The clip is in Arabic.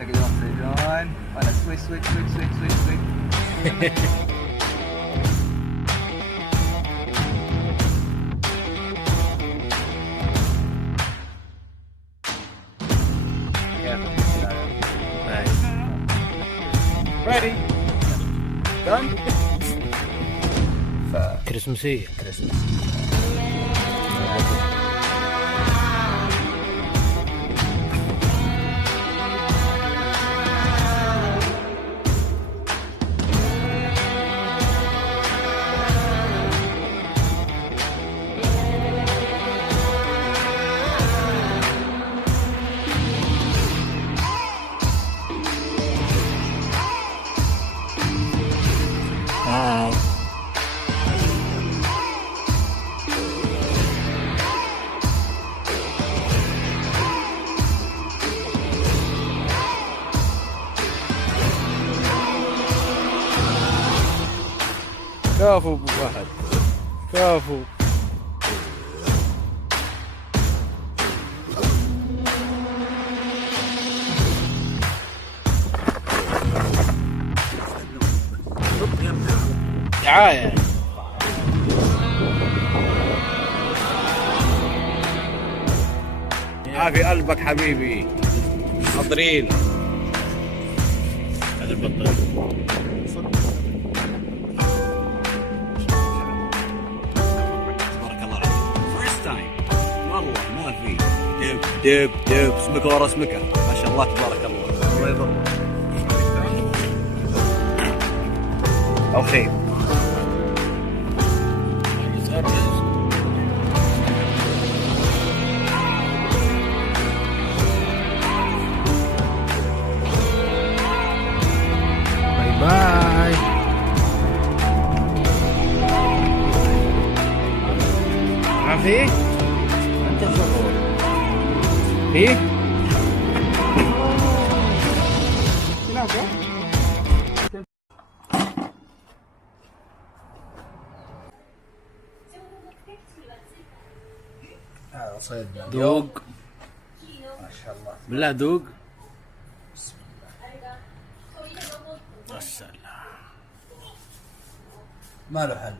تقدرون ولا سويت سويت سويت سويت سويت سويت. Ready. Done. كريسماسية. هاي. كفو ابو فهد، كفو. دعاية. عافي قلبك حبيبي. حاضرين. هذا البطل. تبارك الله عليك. فيرست تايم. والله ما في دب اسمك ورا اسمك، ما شاء الله تبارك الله. الله يضرك. او خير. باي باي. عافي انت شغل في هذا صيد ذوق. ما شاء الله. بالله ذوق. ما له حل.